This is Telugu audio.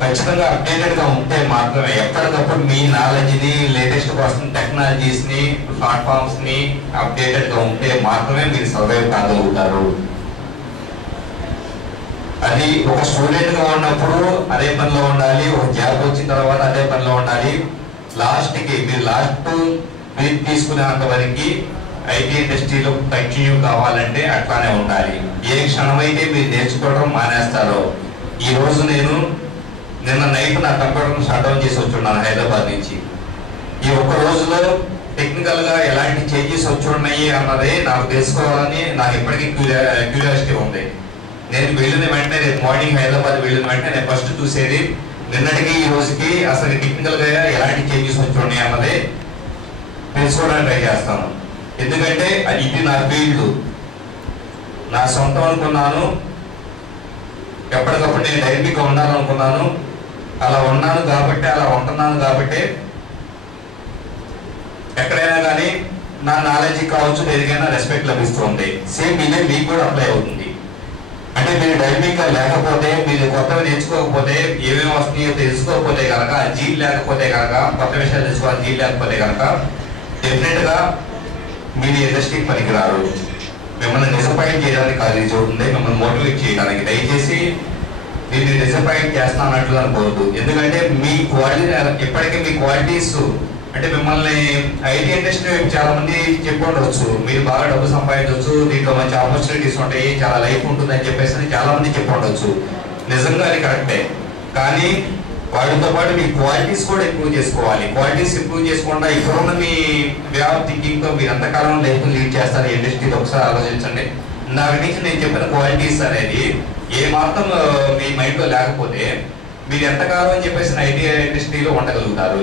ఖచ్చితంగా అప్డేటెడ్గా ఉంటే మాత్రమే ఎప్పటికప్పుడు మీ నాలెడ్జ్ని లేటెస్ట్గా వస్తున్న టెక్నాలజీస్ని ప్లాట్ఫామ్స్ని అప్డేటెడ్గా ఉంటే మాత్రమే మీరు సర్వైవ్ కాగలుగుతారు. అది ఒక స్టూడెంట్గా ఉన్నప్పుడు అదే పనిలో ఉండాలి, ఒక జాబ్ వచ్చిన తర్వాత అదే పనిలో ఉండాలి. లాస్ట్కి మీరు బ్రీత్ తీసుకునేంత వరకు ఐటీ ఇండస్ట్రీలో కంటిన్యూ కావాలంటే అట్లానే ఉండాలి. ఏ క్షణమైతే మీరు నేర్చుకోవడం మానేస్తారో, ఈరోజు నిన్న నైట్ నా కంప్యూటర్ను షట్ డౌన్ చేసి వచ్చున్నాను హైదరాబాద్ నుంచి. ఈ ఒక్క రోజులో టెక్నికల్గా ఎలాంటి చేంజెస్ వచ్చి ఉన్నాయి అన్నది నాకు తెలుసుకోవాలని నాకు ఇప్పటికీ క్యూరియాసిటీ ఉంది. నేను వెళ్ళిన వెంటనే, రేపు మార్నింగ్ హైదరాబాద్ వెళ్ళిన వెంటనే నేను ఫస్ట్ చూసేది నిన్నటికి ఈ రోజుకి అసలు టెక్నికల్గా ఎలాంటి చేంజెస్ వచ్చి ఉన్నాయి అన్నది తెలుసుకోవడానికి ట్రై చేస్తాను. ఎందుకంటే ఇది నా ఫీల్డ్, నా సొంతం అనుకున్నాను. ఎప్పటికప్పుడు నేను డైనమిక్గా ఉండాలనుకున్నాను. అలా ఉన్నాను కాబట్టి, అలా ఉంటున్నాను కాబట్టి ఎక్కడైనా కానీ నా నాలెడ్జ్ కావచ్చు, దేనికైనా రెస్పెక్ట్ లభిస్తుంది. సేమ్ ఇదే మీకు కూడా అప్లై అవుతుంది. అంటే మీరు డైనమిక్గా లేకపోతే, మీరు కొత్తగా నేర్చుకోకపోతే, ఏమేమి వస్తున్నాయో తెలుసుకోకపోతే కనుక, జీల్ లేకపోతే కనుక, కొత్త విషయాలు తెలుసుకోవాలి జీల్ లేకపోతే కనుక డెఫినెట్గా మీరు ఇండస్ట్రీకి పనికిరారు. మిమ్మల్ని డిసప్పాయింట్ చేయడానికి కాదు ఇది చూడండి, మిమ్మల్ని మోటివేట్ చేయడానికి. దయచేసి నేను డిసప్పాయింట్ చేస్తానట్లు అనుకోవద్దు. ఎందుకంటే మీ క్వాలిటీ ఎప్పటికీ మీ క్వాలిటీస్ అంటే మిమ్మల్ని ఐటీ ఇండస్ట్రీ చాలా మంది చెప్పి ఉండవచ్చు, మీరు బాగా డబ్బు సంపాదించవచ్చు, దీంట్లో మంచి ఆపర్చునిటీస్ ఉంటాయి, చాలా లైఫ్ ఉంటుంది అని చెప్పేసి చాలా మంది చెప్పి ఉండవచ్చు. నిజంగా అది కరెక్టే. కానీ వాటితో పాటు మీ క్వాలిటీస్ కూడా ఇంప్రూవ్ చేసుకోవాలి. క్వాలిటీస్ ఇంప్రూవ్ చేసుకుంటా ఇప్పుడున్న మీ వే ఆఫ్ థింకింగ్తో మీరు ఎంతకాలం లైఫ్ లీడ్ చేస్తారు ఇండస్ట్రీలో ఒకసారి ఆలోచించండి. నాకు నుంచి నేను చెప్పిన క్వాలిటీస్ అనేది ఏ మాత్రం మీ మైండ్లో లేకపోతే మీరు ఎంతకాలం అని చెప్పేసి ఐటీ ఇండస్ట్రీలో ఉండగలుగుతారు.